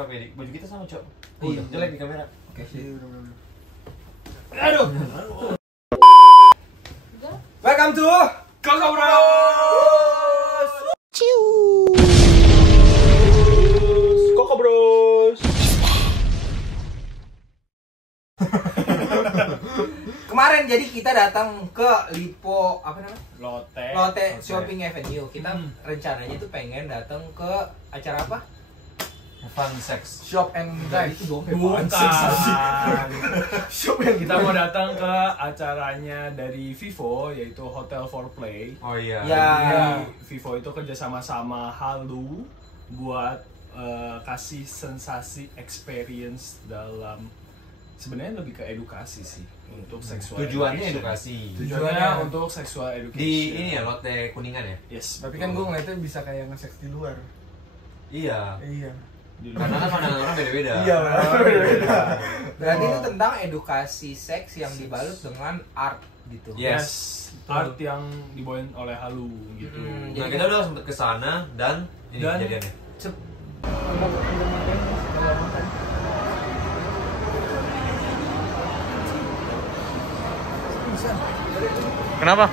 sama pede. Baju kita sama, Cok. Iya. Jelek di kamera. Oke, sih. Aduh. Welcome to Koko Bros. Koko Bros. Kemarin jadi kita datang ke Lipo apa namanya? Lotte Shopping Avenue. Kita rencananya tuh pengen datang ke acara apa? Fun sex. Shop and Drive itu dong. Bukan. Shop and Kita mau datang ke acaranya dari Vivo, yaitu Hotel for Play. Oh iya. Ya. Jadi Vivo itu kerjasama sama Halu buat kasih sensasi experience dalam sebenarnya lebih ke edukasi sih untuk seksual. Tujuannya education. edukasi. Tujuannya untuk seksual education. Di ini ya Lotte Kuningan ya? Yes. Tapi kan gue ngeliatnya bisa kayak nge-sex di luar. Iya. Iya. Karena kan pandangan orang beda-beda. Iya, beda-beda. Berarti itu tentang edukasi seks yang dibalut dengan art gitu. Yes. Art yang dibawain oleh Halu gitu. Nah, kita udah sempet kesana dan ini Dan- kejadiannya. Kenapa?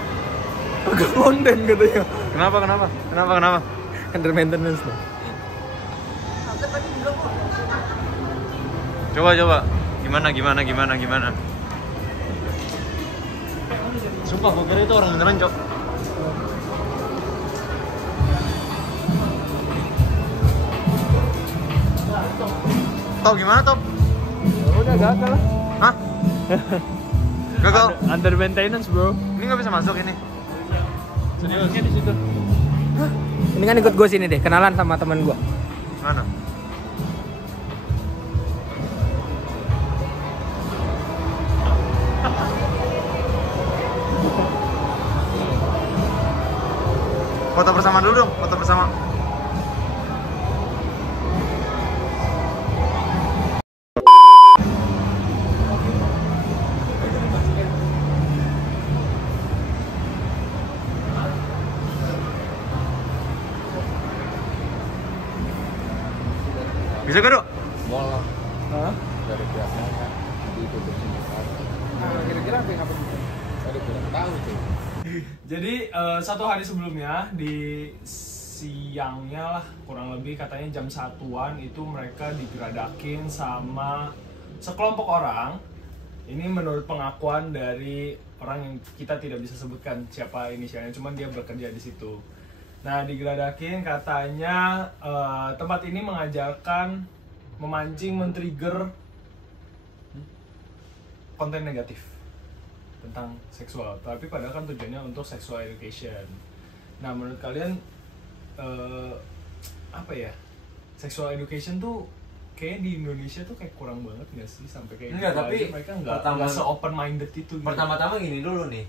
Agak konten katanya. Kenapa? Under maintenance loh. Coba. Gimana? Sumpah gue kira itu orang beneran, Cok. Top gimana, Top? Udah gagal lah. Hah? Gagal? Under maintenance, bro. Ini nggak bisa masuk ini. Seriusnya di situ. Ini kan ikut gue sini deh, kenalan sama teman gue. Mana? Foto bersama dulu dong, foto bersama. Bisa gak, Dok? Hah? Dari pihak mana ditutup sebentar. Kira-kira apa yang Saya kurang tahu tuh. Jadi satu hari sebelumnya di siangnya lah kurang lebih katanya jam 1-an itu mereka digeradakin sama sekelompok orang. Ini menurut pengakuan dari orang yang kita tidak bisa sebutkan siapa inisialnya, cuman dia bekerja di situ. Nah, digeradakin katanya tempat ini mengajarkan memancing, men-trigger konten negatif tentang seksual, tapi padahal kan tujuannya untuk sexual education. Nah, menurut kalian apa ya, sexual education tuh kayak di Indonesia tuh kayak kurang banget nggak sih sampai kayak Enggak, gitu tapi aja mereka nggak pertama- se-open minded itu gitu. Pertama-tama gini dulu nih.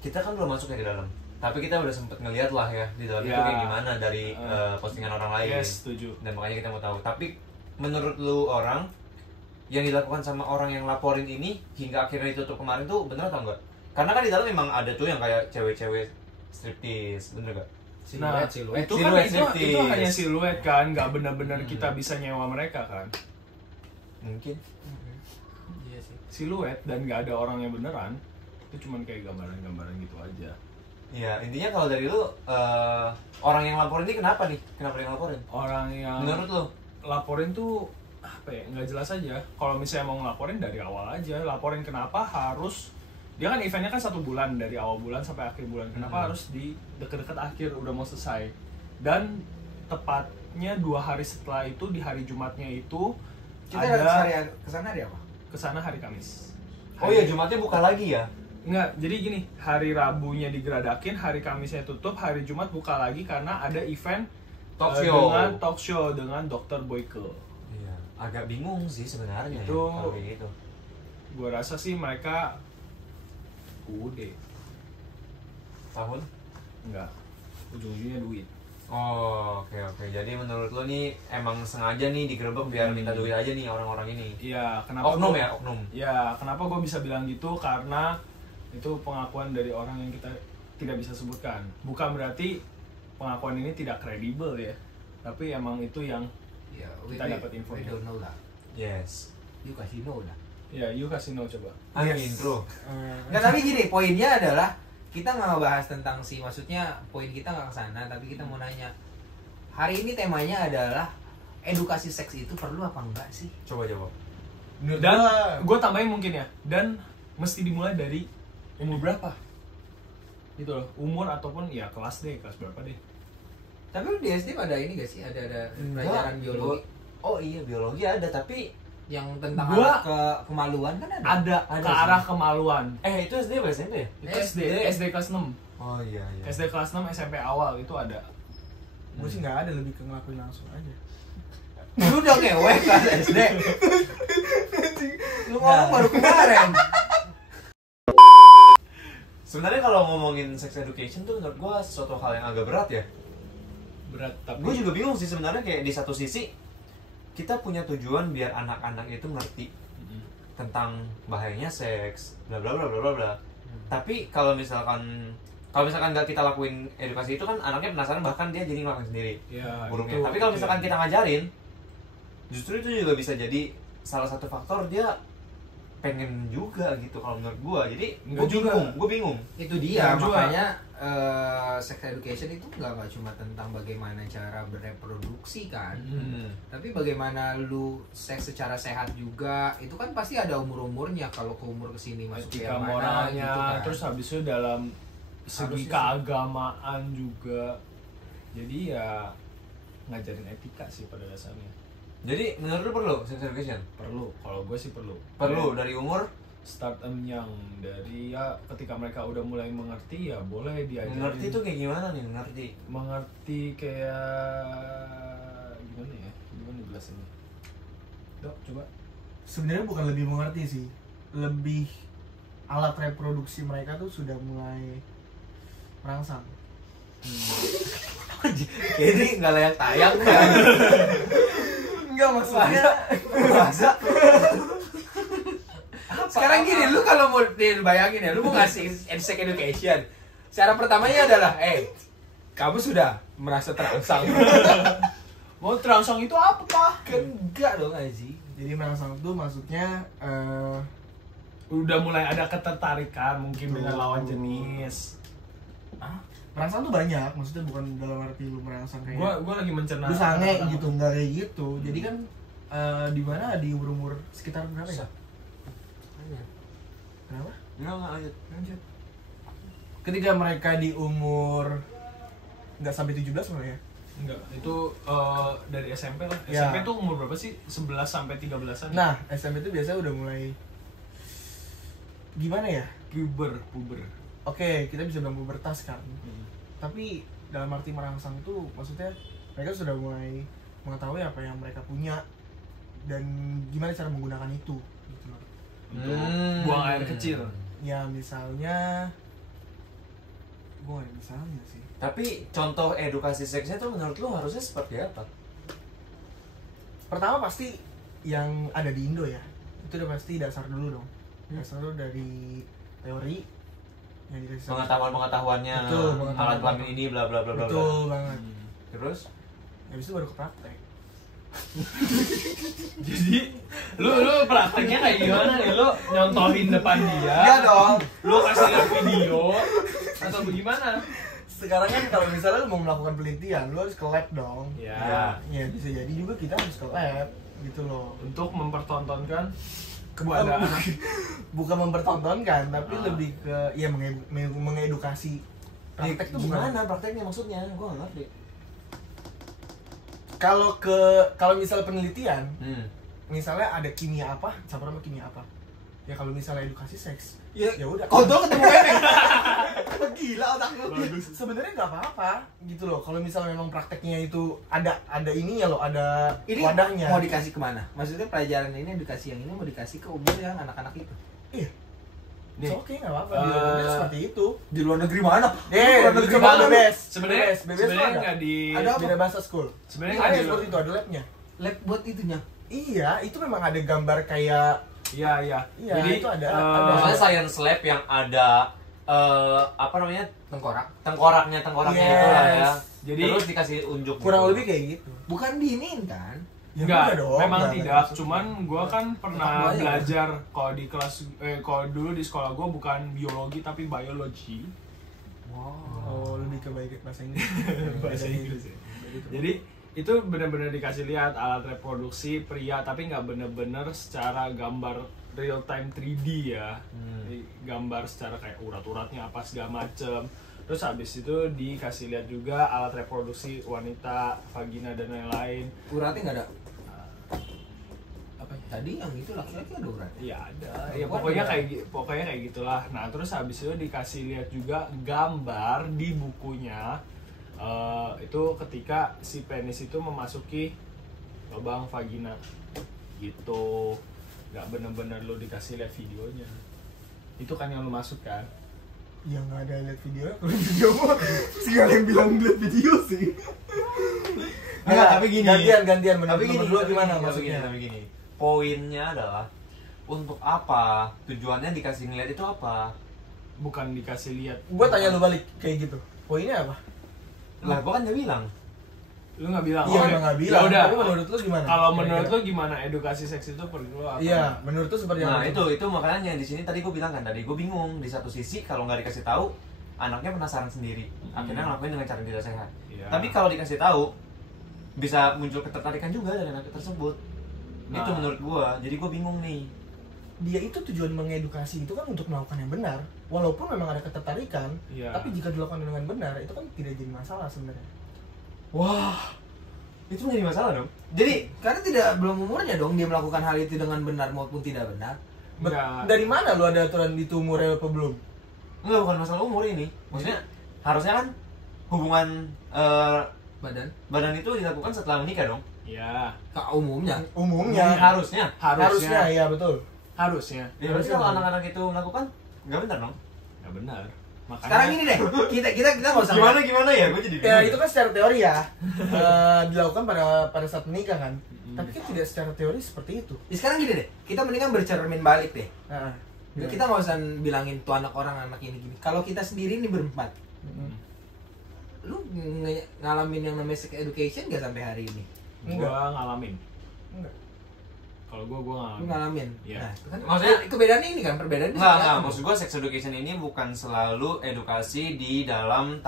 Kita kan belum masuk ya di dalam. Tapi kita udah sempet ngeliat lah ya di dalam itu Ya. kayak gimana dari postingan orang lain. Yes, setuju. Dan makanya kita mau tahu. Tapi menurut lu orang yang dilakukan sama orang yang laporin ini hingga akhirnya ditutup kemarin tuh bener atau enggak? Karena kan di dalam memang ada tuh yang kayak cewek-cewek striptease, bener gak? Nah, siluet. itu kan itu Striptease. hanya siluet kan, nggak benar-benar kita bisa nyewa mereka kan. Mungkin. Iya sih. Siluet dan nggak ada orang yang beneran. Itu cuman kayak gambaran-gambaran gitu aja. Iya, intinya kalau dari lu orang yang laporin ini kenapa nih? Kenapa dia ngelaporin? Orang yang Menurut lu? laporin tuh apa ya, nggak jelas aja. Kalau misalnya mau ngelaporin dari awal aja, laporin kenapa harus, dia kan eventnya kan 1 bulan dari awal bulan sampai akhir bulan, kenapa harus di deket-deket akhir udah mau selesai. Dan tepatnya 2 hari setelah itu, di hari Jumatnya itu Kita ada kesana hari apa? kesana hari Kamis. Oh iya, Jumatnya buka lagi ya? Enggak, jadi gini, hari Rabunya digeradakin, hari Kamisnya tutup, hari Jumat buka lagi karena ada event Talk show. dengan talk show dengan Dr. Boyke. Iya, agak bingung sih sebenarnya Itu- ya, kalau kayak gitu. Gue rasa sih mereka udah Tahun? enggak, ujung-ujungnya duit. Oh, oke. Jadi menurut lo nih emang sengaja nih digerebek biar minta duit aja nih orang-orang ini. Iya, kenapa Oknum gua- ya, oknum. Ya, kenapa gue bisa bilang gitu? Karena itu pengakuan dari orang yang kita tidak bisa sebutkan. Bukan berarti pengakuan ini tidak kredibel ya, tapi emang itu yang Ya, kita dapat info. We don't know lah. Yes. You kasih know lah. Ya, you kasih no coba. Intro. Nggak, tapi gini, poinnya adalah kita nggak ngebahas tentang maksudnya poin kita nggak kesana, tapi kita mau nanya. Hari ini temanya adalah edukasi seks itu perlu apa enggak sih? Coba. Dan gue tambahin mungkin ya, dan mesti dimulai dari umur berapa? Gitu loh, umur ataupun ya kelas berapa deh. Tapi di SD ada ini gak sih? Ada pelajaran biologi? Oh iya, biologi ada, tapi Yang tentang Gua- kemaluan kan ada? Ada ke sih. arah kemaluan. itu SD apa SMP ya? Itu SD kelas 6. Oh iya. SD kelas 6 SMP awal itu ada. Gue sih nggak ada, lebih ke ngelakuin langsung aja. Lu udah ngewe kelas SD. Lu ngomong baru kemarin. Sebenarnya kalau ngomongin sex education tuh menurut gua sesuatu hal yang agak berat ya. Berat tapi Gue juga bingung sih sebenarnya, kayak di satu sisi kita punya tujuan biar anak-anak itu ngerti tentang bahayanya seks, bla bla bla bla bla bla. Tapi kalau misalkan nggak kita lakuin edukasi itu kan anaknya penasaran, bahkan dia jadi ngelakuin sendiri ya, burungnya. itu- Tapi kalau itu misalkan ya. kita ngajarin, justru itu juga bisa jadi salah satu faktor dia pengen juga gitu kalau menurut gua. Jadi Enggak juga. gue bingung. Itu dia, Nah, makanya sex education itu nggak cuma tentang bagaimana cara bereproduksi kan, tapi bagaimana lu seks secara sehat juga. Itu kan pasti ada umurnya, kalau ke umur kesini masuk ke etika yang mana moralnya, gitu kan. terus habis itu dalam segi Harusnya sih. keagamaan juga. Jadi ya ngajarin etika sih pada dasarnya. Jadi menurut lu perlu sex education? Perlu, kalau gue sih perlu. Perlu dari umur Start yang dari ya ketika mereka udah mulai mengerti ya boleh diajarin. mengerti tuh kayak gimana nih mengerti? Mengerti kayak gimana ya? Gimana jelasinnya? Dok, coba. Sebenarnya bukan lebih mengerti sih, lebih alat reproduksi mereka tuh sudah mulai merangsang. Ini nggak layak tayang kan? Enggak maksudnya. Masa? Sekarang gini, lu kalau mau bayangin ya, lu mau ngasih sex education. Cara pertamanya adalah, kamu sudah merasa terangsang. Mau terangsang itu apa, Pak? Enggak dong, Aji. Jadi merangsang tuh maksudnya Udah mulai ada ketertarikan mungkin dengan Betul. lawan jenis. merangsang tuh banyak, maksudnya bukan dalam arti lu merangsang kayak Gua lagi mencerna. lu sange gitu, enggak kayak gitu. Jadi kan di mana di umur sekitar berapa ya? Kenapa? Enggak lanjut. Ketika mereka di umur nggak sampai 17 malah ya? Enggak, itu dari SMP lah. Ya. SMP tuh umur berapa sih? 11 sampai 13-an. Nah, SMP itu biasanya udah mulai gimana ya? puber. Oke, kita bisa bilang pubertas kan. Tapi dalam arti merangsang itu maksudnya mereka sudah mulai mengetahui apa yang mereka punya dan gimana cara menggunakan itu gitu loh. Untuk buang air kecil. Ya misalnya gue gak ada misalnya sih. Tapi contoh edukasi seksnya tuh menurut lu harusnya seperti apa? Pertama pasti yang ada di Indo ya, itu udah pasti dasar dulu dong. Dasar dulu dari teori yang dikasih sama- Pengetahuan-pengetahuannya, Betul, pengetahuan. alat kelamin ini bla bla bla bla bla. Betul banget. Terus Habis itu baru ke praktek. Jadi lu prakteknya kayak gimana nih? Lu nyontohin depan dia? Enggak dong. Lu kasih lihat video atau bagaimana? Sekarang kan kalau misalnya lu mau melakukan penelitian, lu harus ke lab dong. Ya. Ya bisa jadi juga kita harus ke lab gitu loh. Untuk mempertontonkan Bukan, kepada bukan mempertontonkan, tapi lebih ke ya mengedukasi. Praktek tuh bukan. gimana prakteknya maksudnya? Gua nggak ngerti. Kalau misal penelitian, Hmm. misalnya ada kimia apa, campur sama kimia apa. Ya kalau misalnya edukasi seks, Ya, ya udah. kontol ketemu bebek. Gila otak lu. Sebenarnya nggak apa-apa gitu loh. Kalau misalnya memang prakteknya itu ada ininya loh, ada Ini wadahnya. mau dikasih kemana? Maksudnya pelajaran ini edukasi yang ini mau dikasih ke umur yang anak-anak itu? Iya. Nih. Oke, nggak apa-apa. Di luar negeri seperti itu. Di luar negeri mana? Luar negeri mana, Bes? sebenarnya Bebes tuh ada. nggak di Ada apa? Beda bahasa school. sebenarnya Ada nggak di seperti itu, ada labnya. Lab buat itunya. Iya, itu memang ada gambar kayak Iya. Iya, Jadi itu ada. Maksudnya science lab yang ada apa namanya Tengkorak. tengkoraknya Yes. itu lah ya. Jadi terus dikasih unjuk. kurang gitu. lebih kayak gitu. Bukan diinin kan? Ya, Enggak, dong, memang enggak tidak. masuk. Cuman gue kan pernah Tetap banyak. belajar kalau di kelas, kalau dulu di sekolah gue bukan biologi tapi biologi. Oh, lebih ke baik bahasa Inggris. Bahasa Inggris ya. Jadi itu benar-benar dikasih lihat alat reproduksi pria, tapi nggak benar-benar secara gambar real time 3D ya. Jadi, gambar secara kayak urat-uratnya apa segala macem. Terus habis itu dikasih lihat juga alat reproduksi wanita, vagina dan lain-lain. Uratnya nggak ada. Apa ya? Tadi yang itu laki-laki ada urat. Iya ada. Ya Perempuan pokoknya kayak gitulah. Nah terus habis itu dikasih lihat juga gambar di bukunya. Itu ketika si penis itu memasuki lubang vagina gitu, nggak bener-bener lo dikasih lihat videonya. Itu kan yang lo masuk kan? Yang nggak ada lihat video, kalau video mah segala yang bilang lihat video sih. Enggak, tapi gini. Gantian menurut lu berdua gimana maksudnya? Tapi gini. Poinnya adalah untuk apa? Tujuannya dikasih ngeliat itu apa? Bukan dikasih lihat. Gua tanya lu balik kayak gitu. Poinnya apa? Lah, gua kan udah bilang. Lu nggak bilang? Iya, Oh, emang nggak bilang. ya udah. Tapi menurut lu gimana? Kalau menurut Kira-kira? lu gimana edukasi seks itu perlu apa? Iya, menurut lu seperti Nah, apa? itu makanya di sini tadi gua bilang kan, tadi gua bingung. Di satu sisi kalau nggak dikasih tahu, anaknya penasaran sendiri. Akhirnya ngelakuin dengan cara yang tidak sehat. Iya. Tapi kalau dikasih tahu, bisa muncul ketertarikan juga dari anak tersebut. Nah. Itu menurut gua. Jadi gua bingung nih. Dia itu tujuan mengedukasi itu kan untuk melakukan yang benar. Walaupun memang ada ketertarikan, Iya. tapi jika dilakukan dengan benar, itu kan tidak jadi masalah sebenarnya. Wah, itu menjadi masalah dong. Jadi Karena belum umurnya dong dia melakukan hal itu dengan benar maupun tidak benar. Enggak. Dari mana lu ada aturan itu umurnya apa belum? enggak, bukan masalah umur ini. Maksudnya harusnya kan hubungan badan itu dilakukan setelah menikah dong. Iya. Umumnya. Umumnya. Harusnya. Harusnya, ya betul. Harusnya. Ya, berarti kalau anak-anak itu melakukan nggak benar dong. Nggak benar. Makanya Sekarang ini deh, kita nggak usah. Gimana ya? Gue jadi Ya itu kan secara teori ya. Dilakukan pada saat menikah kan. Tapi kan tidak secara teori seperti itu. Ya, sekarang gini deh, kita mendingan bercermin balik deh. Nah, Kita nggak usah bilangin tuh anak orang anak ini gini. Kalau kita sendiri nih berempat, lu ngalamin yang namanya sex education nggak sampai hari ini? gua ngalamin. enggak. Kalau gua Lu ngalamin. ngalamin? Iya. Nah, itu kan Maksudnya- perbedaannya ini kan perbedaannya. Enggak, sekarang. maksud gue sex education ini bukan selalu edukasi di dalam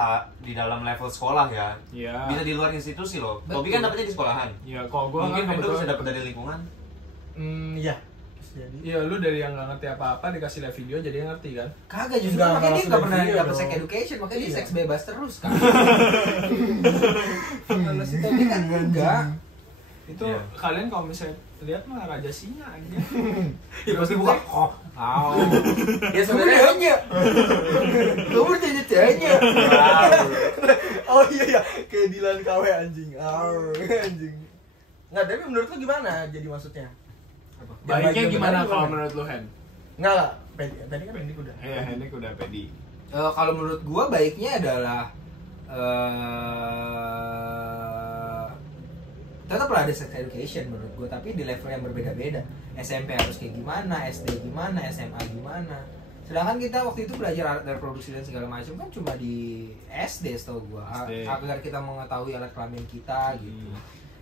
level sekolah ya. Iya. Bisa di luar institusi loh. Betul. Tobi kan dapetnya di sekolahan. Iya, kalau gua Mungkin kan Vendo bisa kebetulan- dapet dari lingkungan. Iya. Bisa jadi. Iya, lu dari yang nggak ngerti apa-apa dikasih lihat video jadi ngerti kan? Kagak justru Enggak, makanya dia langsung nggak dari pernah video dapet sex dong. education, makanya dia Iya. seks bebas terus kan. Kalau si Tobi kan enggak. Itu Iya. kalian kalau misalnya lihat mah raja singa aja. Ya pasti buka. Oh. Ya sebenarnya Kamu tanya. oh iya kayak Dilan KW anjing. Anjing. Nggak, tapi menurut lu gimana jadi maksudnya? Baiknya Yang gimana benar kalau menurut lu, Hen? Enggak. Tadi kan Hendik udah. Iya, Hendik udah pedi. Kalau menurut gua baiknya adalah tetaplah ada sex education menurut gua, tapi di level yang berbeda-beda. SMP harus kayak gimana, SD gimana, SMA gimana. Sedangkan kita waktu itu belajar alat reproduksi dan segala macam kan cuma di SD setahu gua. SD. Agar kita mengetahui alat kelamin kita gitu.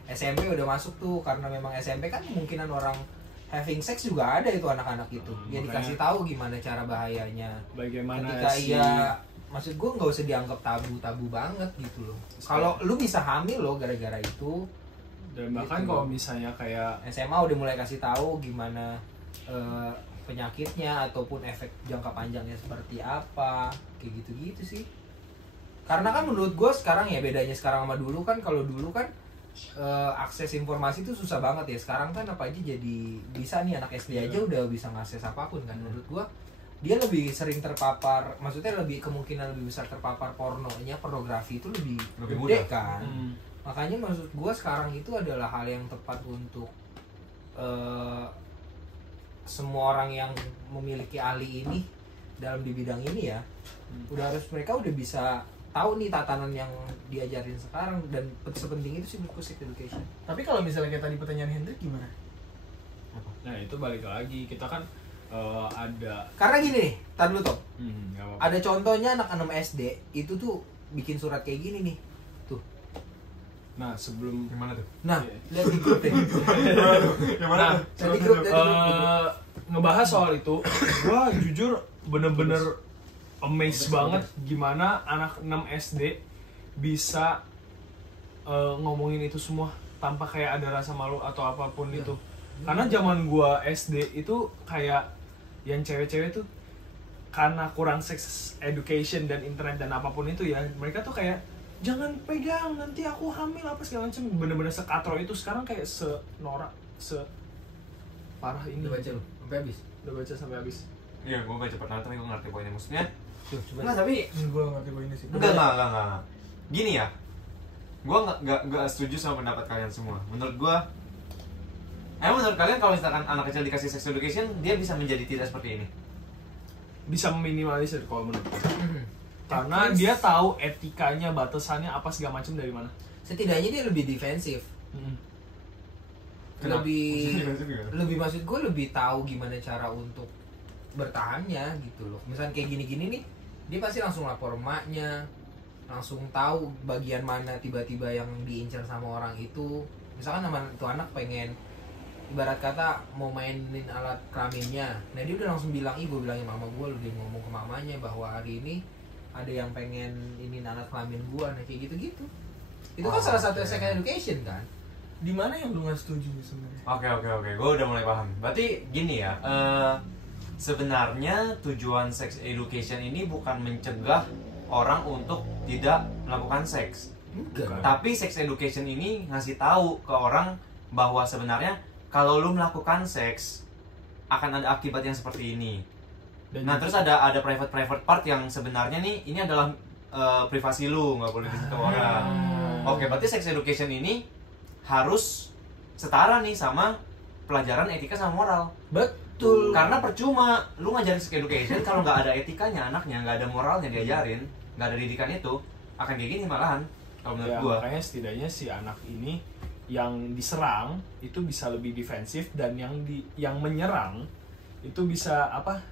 SMP udah masuk tuh karena memang SMP kan kemungkinan orang having sex juga ada itu anak-anak itu. Ya Makanya- dikasih tahu gimana cara bahayanya. Bagaimana Ketika si maksud gue nggak usah dianggap tabu banget gitu loh. Kalau lu bisa hamil loh gara-gara itu, dan bahkan gitu. kalau misalnya kayak SMA udah mulai kasih tahu gimana penyakitnya ataupun efek jangka panjangnya seperti apa, kayak gitu-gitu sih. Karena kan menurut gue sekarang ya bedanya sekarang sama dulu kan, kalau dulu kan akses informasi itu susah banget ya. Sekarang kan apa aja jadi bisa nih, anak SD aja udah bisa ngakses apapun kan. Menurut gue dia lebih sering terpapar, maksudnya lebih kemungkinan lebih besar terpapar pornonya, pornografi itu lebih Lebih gede mudah. kan. Makanya maksud gue sekarang itu adalah hal yang tepat untuk semua orang yang memiliki ahli ini dalam di bidang ini ya, udah harus mereka udah bisa tahu nih tatanan yang diajarin sekarang, dan sepenting itu sih menurutku sex education. Tapi kalau misalnya kayak tadi pertanyaan Hendrik gimana? nah itu balik lagi kita kan ada Karena gini nih, tar dulu Tom. nggak apa-apa. Ada contohnya anak 6 SD itu tuh bikin surat kayak gini nih. Tuh. Nah, sebelum Gimana tuh? Nah, lihat di grup deh. nah, Lihat di grup. ngebahas soal itu, gua jujur bener-bener amazed banget gimana anak 6 SD bisa ngomongin itu semua tanpa kayak ada rasa malu atau apapun itu. Karena zaman gua SD itu kayak yang cewek-cewek tuh karena kurang sex education dan internet dan apapun itu ya, mereka tuh kayak jangan pegang nanti aku hamil apa segala macam, bener-bener sekatro itu. Sekarang kayak senorak parah ini. Udah baca lu sampai habis. Udah baca sampai habis. Iya, gue baca pertama tapi gue ngerti poinnya maksudnya. Tuh, coba. Enggak, tapi Gue ngerti poinnya sih. enggak. Gini ya, gue nggak setuju sama pendapat kalian semua. Menurut gue, menurut kalian kalau misalkan anak kecil dikasih sex education, dia bisa menjadi tidak seperti ini? Bisa meminimalisir kalau menurut gue. Karena dia tahu etikanya, batasannya apa segala macam dari mana. Setidaknya dia lebih defensif. Kenapa? Lebih maksud gue lebih tahu gimana cara untuk bertahannya gitu loh. Misalnya kayak gini-gini nih, dia pasti langsung lapor emaknya, langsung tahu bagian mana tiba-tiba yang diincar sama orang itu. Misalkan nama itu anak pengen ibarat kata mau mainin alat kelaminnya, nah dia udah langsung bilang, gue bilangin mama gue, lebih ngomong ke mamanya bahwa hari ini ada yang pengen ini alat kelamin gue, nah kayak gitu-gitu. Itu kan salah satu sex education kan. Di mana yang lu nggak setuju sebenarnya? Oke, gue udah mulai paham. Berarti gini ya, sebenarnya tujuan sex education ini bukan mencegah orang untuk tidak melakukan seks. Enggak. Tapi sex education ini ngasih tahu ke orang bahwa sebenarnya kalau lu melakukan seks akan ada akibat yang seperti ini. Dan Nah, terus ada private part yang sebenarnya nih ini adalah privasi lu, nggak boleh disentuh orang. Oke, berarti sex education ini harus setara nih sama pelajaran etika sama moral. Betul. Karena percuma lu ngajarin sex education kalau nggak ada etikanya anaknya, nggak ada moralnya diajarin, nggak ada didikan itu, akan kayak gini malahan kalau menurut ya, gua. makanya setidaknya si anak ini yang diserang itu bisa lebih defensif, dan yang menyerang itu bisa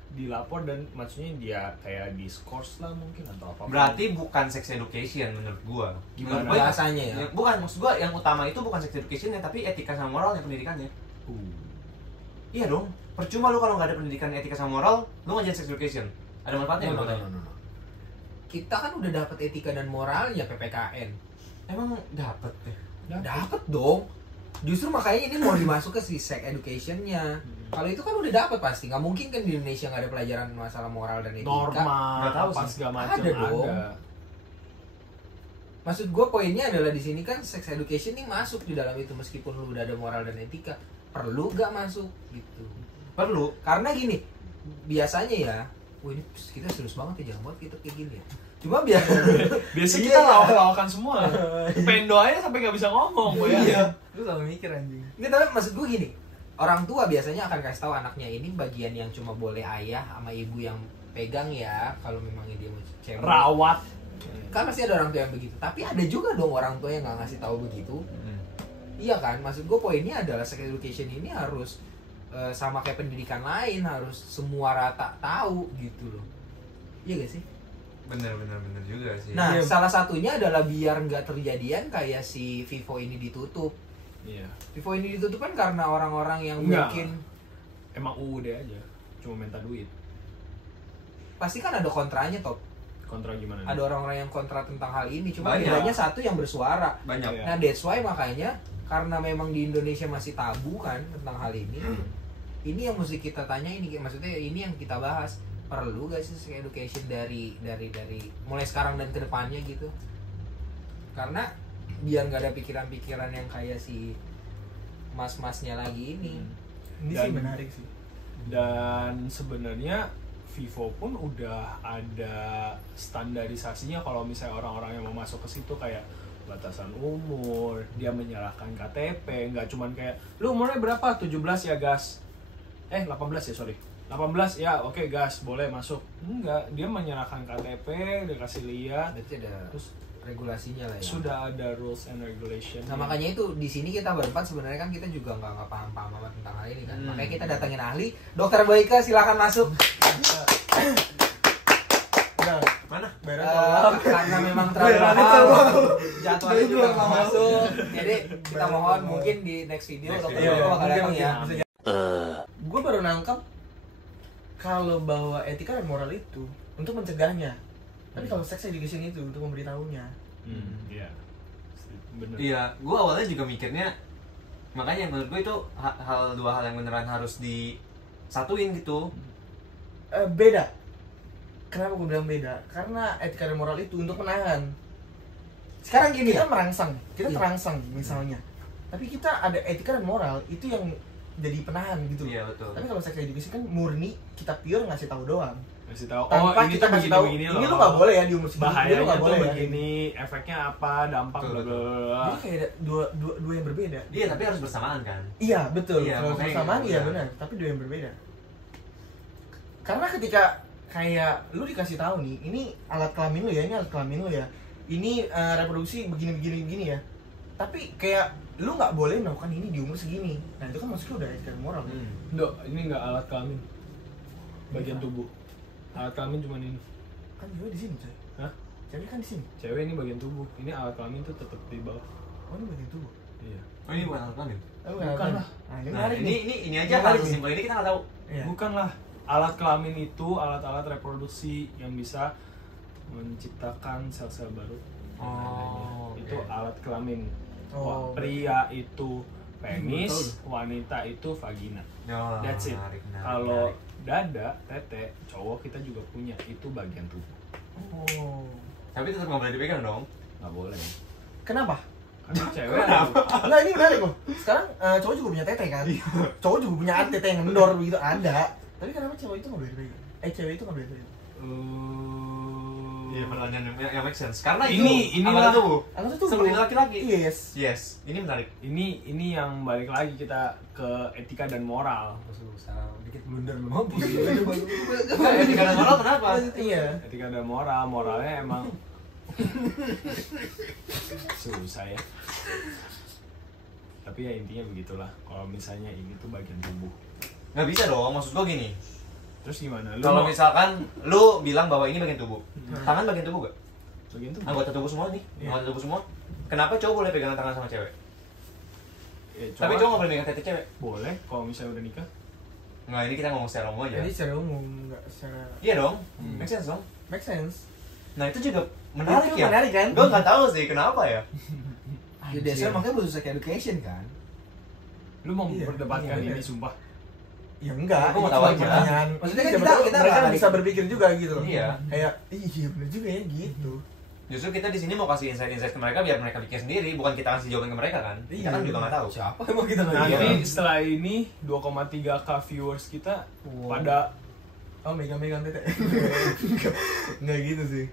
dilapor, dan maksudnya dia kayak diskors lah mungkin atau apa. Berarti bukan sex education menurut gua. Gimana? Menurut gua, Bahasanya ya? Bukan, maksud gua yang utama itu bukan sex educationnya, tapi etika sama moralnya, pendidikannya. Iya dong. Percuma lu kalau nggak ada pendidikan etika sama moral, lu ngajarin sex education. Ada manfaatnya No. nggak? Kita kan udah dapat etika dan moralnya PPKN. Emang dapet deh. Dapat dong. Justru makanya ini mau dimasuk ke si sex education-nya. Kalau itu kan udah dapat pasti. Nggak mungkin kan di Indonesia nggak ada pelajaran masalah moral dan etika. Norma Nggak tahu apa sih. segala macam Ada dong. ada. Maksud gue poinnya adalah di sini kan sex education ini masuk di dalam itu, meskipun lu udah ada moral dan etika, perlu gak masuk gitu. Perlu. Karena gini, biasanya ya, wah ini kita serius banget ya, jangan buat kita kayak gini ya. Cuma Biasanya Iya. kita lawak-lawakan semua. Pendo aja sampai nggak bisa ngomong, Iya. Lu selalu mikir anjing. Nggak, tapi maksud gue gini, orang tua biasanya akan kasih tahu anaknya ini bagian yang cuma boleh ayah sama ibu yang pegang ya, kalau memangnya dia mau cewek. rawat. Kan pasti ada orang tua yang begitu, tapi ada juga dong orang tua yang nggak ngasih tahu begitu. Iya kan, maksud gue poinnya adalah sex education ini harus sama kayak pendidikan lain, harus semua rata tahu gitu loh. Iya gak sih? Bener juga sih. Nah, Iya. salah satunya adalah biar nggak terjadian kayak si Vivo ini ditutup. Iya. Vivo ini ditutup kan karena orang-orang yang Enggak. mungkin Emang UUD aja, cuma minta duit. pasti kan ada kontranya Top. Kontra gimana? Ada orang-orang yang kontra tentang hal ini, cuma Banyak. bedanya satu yang bersuara. Banyak. Iya. Nah, that's why makanya karena memang di Indonesia masih tabu kan tentang hal ini. Ini yang mesti kita tanya, ini maksudnya ini yang kita bahas. Perlu gak sih sex education dari mulai sekarang dan kedepannya gitu? Karena biar nggak ada pikiran-pikiran yang kayak si mas-masnya lagi ini. Ini sih Dan- menarik sih. Dan sebenarnya Vivo pun udah ada standarisasinya kalau misalnya orang-orang yang mau masuk ke situ, kayak batasan umur, dia menyerahkan KTP, nggak cuman kayak lu umurnya berapa? 17 ya gas. 18 ya, sorry. 18 ya, oke gas, boleh masuk. Enggak, dia menyerahkan KTP, dia kasih lihat, Berarti ada terus regulasinya lah ya. sudah ada rules and regulation. Nah makanya itu di sini kita berempat sebenarnya kan kita juga nggak paham amat tentang hal ini kan. Makanya kita datangin ahli, Dokter Boyke silakan masuk. bayaran. Mana? Bayaran Eh, tolong. karena memang terlalu mahal, jadwalnya juga nggak masuk. Jadi kita mohon mungkin di next video Next dokter video. Joko bakal Mungkin, datang ya. mungkin. Gue baru nangkap kalau bahwa etika dan moral itu untuk mencegahnya. Tapi kalau sex education itu untuk memberitahunya. Iya. Bener. Iya, gue awalnya juga mikirnya, makanya menurut gue itu dua hal yang beneran harus disatuin gitu. Beda. Kenapa gue bilang beda? Karena etika dan moral itu untuk menahan. Sekarang gini Kita ya, merangsang, kita Iya. terangsang misalnya. Tapi kita ada etika dan moral itu yang jadi penahan gitu. Iya betul. Tapi kalau sex education kan murni kita pure ngasih tahu doang. Kasih tahu. Oh, Tanpa ini kita tuh kasih tahu begini ini lu nggak boleh ya di umur segini. Ini lu Bahayanya nggak tuh boleh ya. begini, efeknya apa, dampak Betul, bla bla bla. Jadi kayak ada dua yang berbeda. Iya, tapi harus bersamaan kan. Iya betul. Iya, Kalau makanya bersamaan gitu, iya ya. benar. Tapi dua yang berbeda. Karena ketika kayak lu dikasih tahu nih, ini alat kelamin lu ya, ini alat kelamin lu ya. Ini reproduksi begini ya. Tapi kayak lu nggak boleh melakukan ini di umur segini. Nah itu kan maksudnya udah etika dan moral. Dok, ini nggak alat kelamin. Bagian tubuh. Alat kelamin cuma ini. Kan cewek di sini coy. Hah? Cewek kan di sini. Cewek ini bagian tubuh. Ini alat kelamin tuh tetap di bawah. Oh ini bagian tubuh. Iya. Oh ini bukan alat kelamin. Bukan lah. Nah ini Nah, menarik nih. ini aja Ini hal menarik nih. sesimpel ini kita nggak tahu. Iya. Bukan lah. Alat kelamin itu alat-alat reproduksi yang bisa menciptakan sel-sel baru. Oh, Itu oke. alat kelamin. Oh, Pria itu penis, wanita itu vagina. Oh, That's it. menarik, menarik, Kalau menarik. dada, tete, cowok kita juga punya, itu bagian tubuh. Oh. Tapi tetap nggak boleh dipegang dong. Nggak boleh. Kenapa? Karena cewek ada. Enggak ini menarik loh. Sekarang cowok juga punya tete kan? Cowok juga punya tete yang ngendor begitu ada. Tapi kenapa cowok itu nggak boleh dipegang? Cewek itu nggak boleh dipegang. Iya, pertanyaan yang make sense. Karena Inilah. anggota tubuh. Anggota tubuh. Seperti laki-laki. Yes. Yes, ini menarik. Ini yang balik lagi kita ke etika dan moral. susah dikit blunder lu mau. Enggak, etika dan moral kenapa? Iya. Etika dan moralnya emang susah ya. Tapi ya intinya begitulah. Kalau misalnya ini tuh bagian tubuh. Nggak bisa dong, maksud gua gini. Terus gimana? Lu Kalau mau- misalkan lu bilang bahwa ini bagian tubuh, tangan bagian tubuh gak? bagian tubuh. Anggota tubuh semua nih, Iya. anggota tubuh semua. Kenapa cowok boleh pegangan tangan sama cewek? Ya, Tapi cowok nggak boleh pegang tete cewek. boleh kalau misalnya udah nikah. Nggak, ini kita ngomong secara umum aja. Jadi secara umum nggak secara Iya dong, make sense dong. make sense. Nah itu juga menarik Itu ya. menarik kan? Gue nggak tahu sih kenapa ya. Di desa makanya butuh sex education kan. Lu mau Iya, memperdebatkan iya, ini iya. sumpah. Ya enggak, Aku mau ini tahu cuma aja. pertanyaan. Maksudnya kan Siapa kita- tahu kita mereka nggak bisa berpikir juga gitu loh. Iya. Kayak iya bener juga ya gitu. Justru kita di sini mau kasih insight-insight ke mereka biar mereka pikir sendiri, bukan kita kasih jawaban ke mereka kan. Kita kan juga nggak tahu. Siapa emang kita nggak Nanti tahu? setelah ini 2,3K viewers kita pada Oh megang-megang tete. Enggak gitu sih.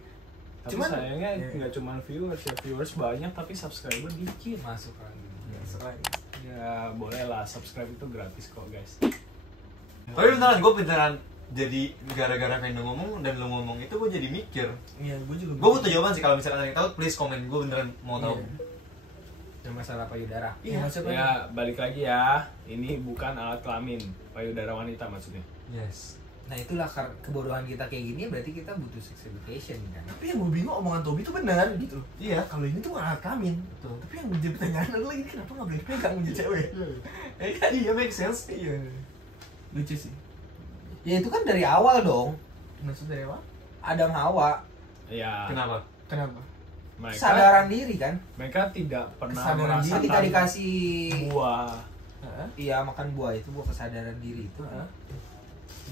tapi Cuman- sayangnya Iya. nggak cuma viewers ya, viewers banyak tapi subscriber dikit. Masuk lagi. Selain. Ya boleh lah, subscribe itu gratis kok guys. Tapi beneran, gue beneran jadi gara-gara pengen lu ngomong dan lu ngomong itu gue jadi mikir. Iya, gue juga. Gue butuh jawaban sih, kalau misalkan ada yang tahu please komen, gue beneran mau tahu. Yang masalah payudara. Iya, maksudnya. Ya balik lagi ya, ini bukan alat kelamin, payudara wanita maksudnya. Yes. Nah itulah kebodohan kita kayak gini, berarti kita butuh sex education kan. Tapi yang gue bingung omongan Tobi itu benar gitu. Iya. Kalau ini tuh alat kelamin. Betul. Tapi yang menjadi pertanyaan adalah ini kenapa nggak boleh dipegang punya cewek? Ya kan? Iya, make sense. Iya. Lucu sih. Ya itu kan dari awal dong. Maksudnya apa? Adam Hawa Ya Kenapa? Kenapa? mereka kesadaran diri kan. mereka tidak pernah Kesadaran diri Ketika merasakan dikasih buah. Hah? iya makan buah itu buah kesadaran diri itu. Hah?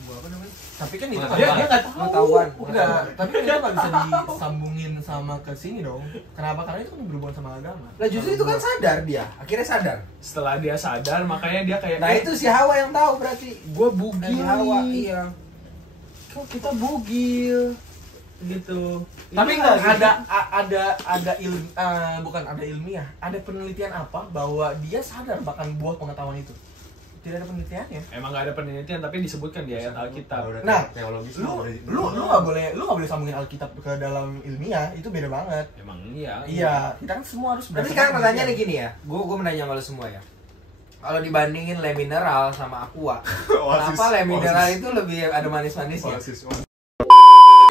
Buah apa namanya? Tapi kan itu Pengetahuan. dia nggak tahu. Pengetahuan. Enggak, tapi kan itu nggak bisa disambungin sama ke sini dong. Kenapa? Karena itu kan berhubungan sama agama. Lah justru itu kan sadar dia. Akhirnya sadar. Setelah dia sadar makanya dia kayak Nah itu si Hawa yang tahu berarti. gue Nah, bugil si Hawa nih. iya. Kok kita bugil gitu. Tapi Ini nggak ada bukan ada ilmiah, ada penelitian apa bahwa dia sadar makan buah pengetahuan itu. Tidak ada penelitiannya. Emang nggak ada penelitian tapi disebutkan di ayat Alkitab. Nah, teologis lu nggak boleh sambungin Alkitab ke dalam ilmiah, itu beda banget. Emang iya. Iya, kita kan semua harus Tapi berdasarkan sekarang pertanyaannya penelitian. gini ya. Gue menanya sama lo semua ya. Kalau dibandingin Le Mineral sama Aqua, kenapa Le Mineral itu lebih ada manis-manisnya?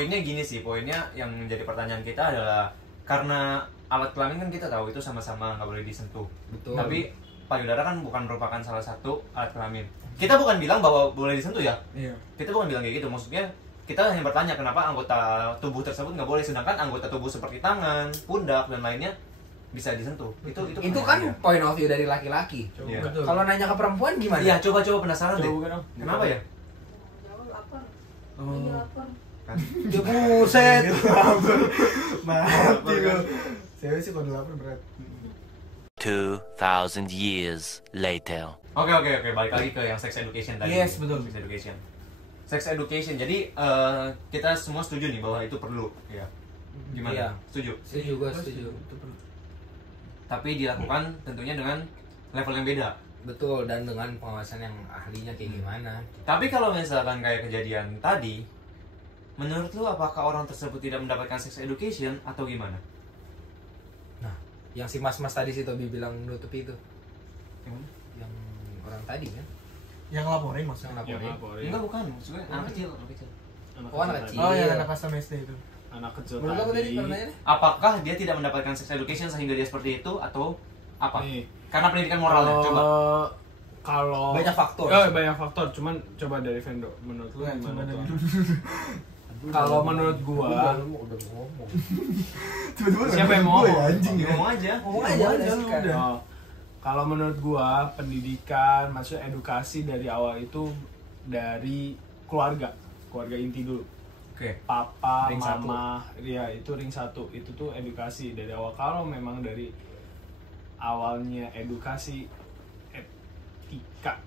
poinnya gini sih, poinnya yang menjadi pertanyaan kita adalah karena alat kelamin kan kita tahu itu sama-sama nggak boleh disentuh. Betul. Tapi payudara kan bukan merupakan salah satu alat kelamin. Kita bukan bilang bahwa boleh disentuh ya. Iya. Kita bukan bilang kayak gitu. Maksudnya kita hanya bertanya kenapa anggota tubuh tersebut nggak boleh, sedangkan anggota tubuh seperti tangan, pundak dan lainnya bisa disentuh. Itu kan pertanyaannya. point of view dari laki-laki. Iya. Betul. Kalau nanya ke perempuan gimana? Iya, coba penasaran deh. Coba bukan dong. Kenapa ya? Jawab lapar. Oh. Lagi lapar. Ya buset. Mati lo. Cewek sih kalau lapar berat. 2,000 years later. Oke, balik lagi ke yang sex education tadi. Yes, betul. Sex education. Sex education. Jadi kita semua setuju nih bahwa itu perlu, ya. Gimana? Iya. Setuju. Setuju, gue setuju. Tapi dilakukan tentunya dengan level yang beda. Betul, dan dengan pengawasan yang ahlinya kayak gimana. Tapi kalau misalkan kayak kejadian tadi, menurut lu apakah orang tersebut tidak mendapatkan sex education atau gimana? Nah, yang si mas-mas tadi si Tobi bilang nutupi itu. Yang orang tadi kan? Yang laporin maksudnya. Yang laporin. laporin. Enggak, bukan. Maksudnya anak kecil. Oh, anak kecil. Oh ya, Iya. anak custom SD itu. Anak kecil Menurut apa tadi pertanyaannya? Apakah dia tidak mendapatkan sex education sehingga dia seperti itu atau apa? Nih. Karena pendidikan moralnya, coba. Kalau Banyak faktor. banyak faktor, cuman coba dari Vendo. Menurut lu Nah, gimana coba dari tuh? dulu. Kalau menurut gua, udah ngomong. Tiba-tiba siapa yang mau gue ya, ngomong? anjing ya. Ngomong aja. Ngomong aja udah lu sikat. udah. Oh, kalau menurut gua pendidikan, maksudnya edukasi dari awal itu dari keluarga inti dulu. Oke. Papa, Ring satu. mama, ya itu ring 1. Itu tuh edukasi dari awal. Kalau memang dari awalnya edukasi etika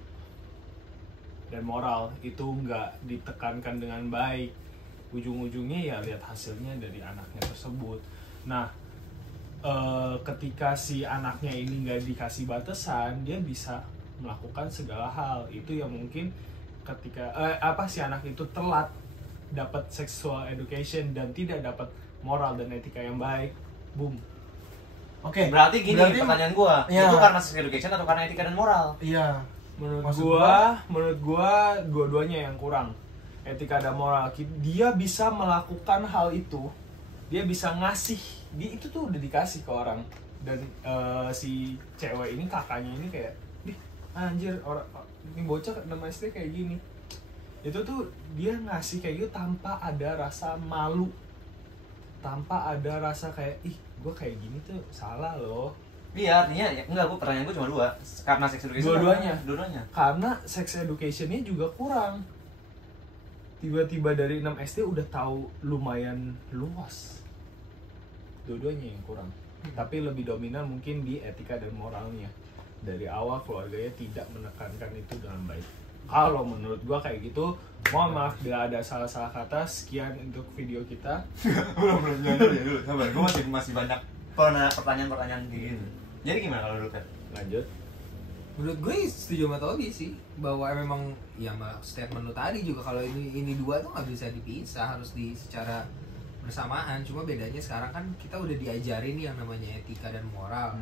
dan moral itu nggak ditekankan dengan baik, ujung-ujungnya ya lihat hasilnya dari anaknya tersebut. Nah, ketika si anaknya ini nggak dikasih batasan, dia bisa melakukan segala hal. Itu yang mungkin ketika si anak itu telat dapat sexual education dan tidak dapat moral dan etika yang baik, boom. Oke. Berarti gini pertanyaan gua, Iya. itu karena sex education atau karena etika dan moral? Iya. Menurut Maksud gua dua-duanya yang kurang. Etika dan moral. Dia bisa melakukan hal itu. Dia bisa ngasih. Itu tuh udah dikasih ke orang. Dan si cewek ini, kakaknya ini kayak, "Ih, anjir, ini bocah 6 SD kayak gini." Itu tuh dia ngasih kayak gitu tanpa ada rasa malu. Tanpa ada rasa kayak, "Ih, gua kayak gini tuh salah loh." Iya, artinya ya, enggak, pertanyaan gua cuma dua. Karena sex education. Dua-duanya. Karena sex education-nya juga kurang. Tiba-tiba dari 6 SD udah tahu lumayan luas. Dua-duanya yang kurang. Tapi lebih dominan mungkin di etika dan moralnya. Dari awal keluarganya tidak menekankan itu dengan baik. Kalau menurut gua kayak gitu, mohon maaf bila ada salah-salah kata. Sekian untuk video kita. Belum dulu. Sabar, gua masih banyak pertanyaan-pertanyaan kayak gitu. Jadi gimana kalau dulu kan? Lanjut. Menurut gue setuju sama Tobi sih, bahwa memang ya statement lu tadi juga, kalau ini dua tuh nggak bisa dipisah, harus secara bersamaan. Cuma bedanya sekarang kan kita udah diajarin yang namanya etika dan moral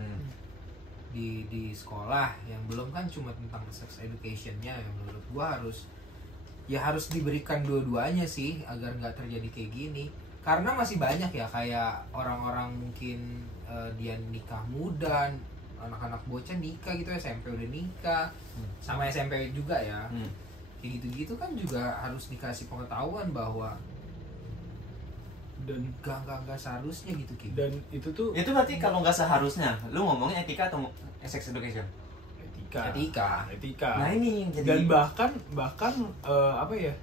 di sekolah, yang belum kan cuma tentang sex education-nya. Yang menurut gua harus diberikan dua-duanya sih agar nggak terjadi kayak gini. Karena masih banyak ya kayak orang-orang mungkin dia nikah muda, anak-anak bocah nikah gitu, SMP udah nikah, sama SMP juga ya. Kayak gitu-gitu kan juga harus dikasih pengetahuan bahwa Dan gak seharusnya gitu Ki. dan itu tuh Itu berarti kalau nggak seharusnya, lu ngomongnya etika atau sex education? Etika. Nah ini yang jadi. Dan bahkan apa ya,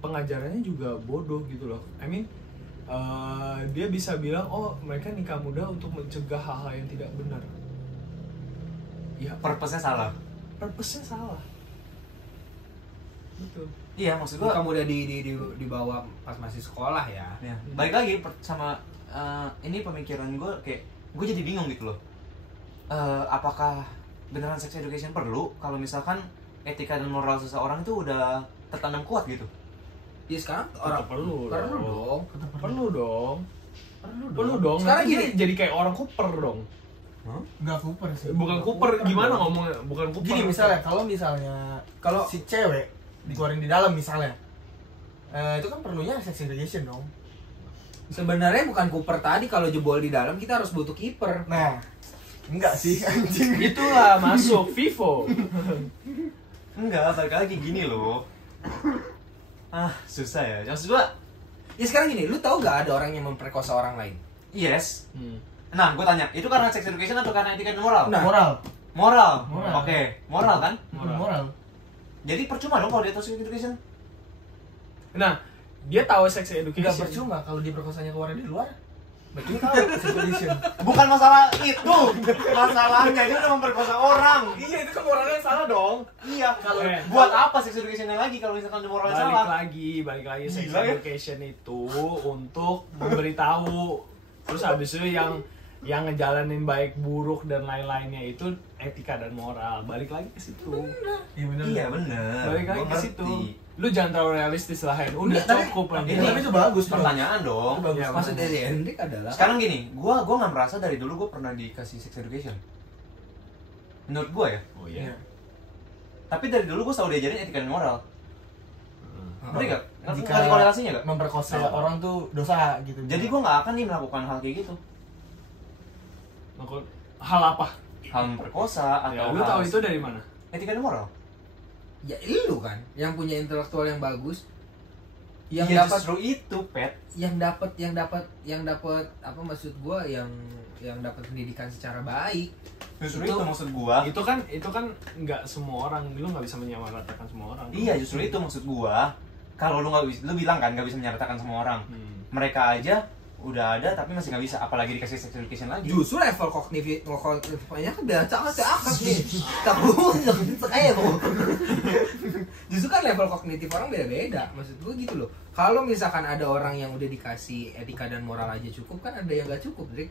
pengajarannya juga bodoh gitu loh. I mean dia bisa bilang, oh mereka nikah muda untuk mencegah hal-hal yang tidak benar. Ya, purpose-nya salah. Purpose-nya salah. Betul. Iya, maksud gua. Kamu udah dibawa pas masih sekolah ya. Ya. Balik lagi sama ini pemikiran gue, kayak gue jadi bingung gitu loh. Apakah beneran sex education perlu kalau misalkan etika dan moral seseorang itu udah tertanam kuat gitu? Ya sekarang orang perlu dong. Perlu dong. Sekarang Nanti gini, dia jadi kayak orang Cooper dong. Enggak Cooper sih. Bukan Cooper, gimana ngomongnya? Bukan Cooper. Gini misalnya, kalau si cewek dikeluarin di dalam misalnya, Itu kan perlunya sex education dong. Sebenarnya bukan Cooper tadi, kalau jebol di dalam kita harus butuh kiper. Nah, enggak sih anjing. Itulah masuk Vivo. Enggak, balik lagi gini loh. Susah ya. Maksud gua, Ya sekarang gini, lu tahu gak ada orang yang memperkosa orang lain? yes. Nah, gua tanya, itu karena sex education atau karena etika dan moral? Nah. Moral. Moral. Moral. Oke, moral kan? Moral. Jadi percuma dong kalau dia tahu sex education. Nah, dia tahu sex Enggak education. percuma kalau dia perkosanya keluar di luar. Berarti tahu sex education. Bukan masalah itu. Masalahnya dia udah memperkosa orang. Iya, itu kan moralnya salah dong. Iya, kalau Eh, buat apa sex education lagi kalau misalkan udah moralnya salah? Balik lagi sex Gila ya. education itu untuk memberitahu. Terus habis itu yang ngejalanin baik buruk dan lain-lainnya itu etika dan moral. Balik lagi ke situ. Iya benar. Iya bener. Balik lagi Gua ke ngerti. situ. Lu jangan terlalu realistis lah, Hen. Udah Iya, tapi- cukup lah. Ini Tapi itu bagus dong. pertanyaan dong. Itu bagus. Ya, Maksud dari Hendrik adalah Sekarang gini, gua nggak merasa dari dulu gua pernah dikasih sex education. Menurut gua ya. Oh Iya. iya. Tapi dari dulu gua selalu diajarin etika dan moral. Ngerti gak? Jika Ngerti korelasinya gak? memperkosa Apa? orang tuh dosa gitu. Jadi gua nggak akan nih melakukan hal kayak gitu. Hal apa? Hal memperkosa atau Ya, lu hal tahu itu dari mana? etika dan moral. ya lu kan yang punya intelektual yang bagus, yang Ya, dapat justru itu, Pet. yang dapat apa maksud gua yang dapat pendidikan secara baik. Justru Itu- itu maksud gua. Itu kan nggak semua orang, lu nggak bisa menyamaratakan semua orang. Iya, justru itu maksud gua. Kalau lu nggak bisa, lu bilang kan nggak bisa menyatakan semua orang. Mereka aja udah ada tapi masih nggak bisa, apalagi dikasih sex education lagi. Justru level kognitifnya kan beda sangat seakas nih. Takut saya bu. Justru kan level kognitif orang beda-beda. Maksud gua gitu loh. Kalau misalkan ada orang yang udah dikasih etika dan moral aja cukup, kan ada yang nggak cukup, Drik.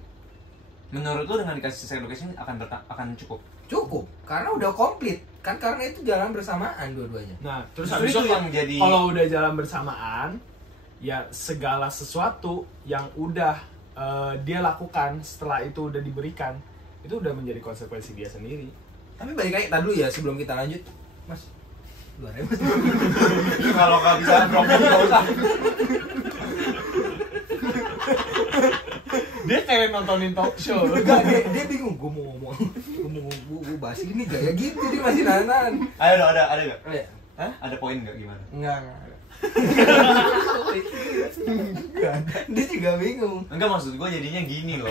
Menurut lu dengan dikasih sex education akan cukup? Cukup, karena udah komplit kan, karena itu jalan bersamaan dua-duanya. Nah, terus Justru habis itu itu yang jadi kalau udah jalan bersamaan, ya segala sesuatu yang udah dia lakukan setelah itu udah diberikan, itu udah menjadi konsekuensi dia sendiri. Tapi balik lagi tadi dulu ya, sebelum kita lanjut, Mas. Luar ya, Mas. kalau nggak bisa problem nggak usah. Dia kayak nontonin talk show. Enggak, dia bingung, gue mau ngomong, gue bahas ini gak ya gitu, dia masih nahan. Ayo dong, ada nggak? Oh, ya. Hah? Ada poin nggak gimana? enggak. Dia juga bingung. Enggak, maksud gue jadinya gini loh.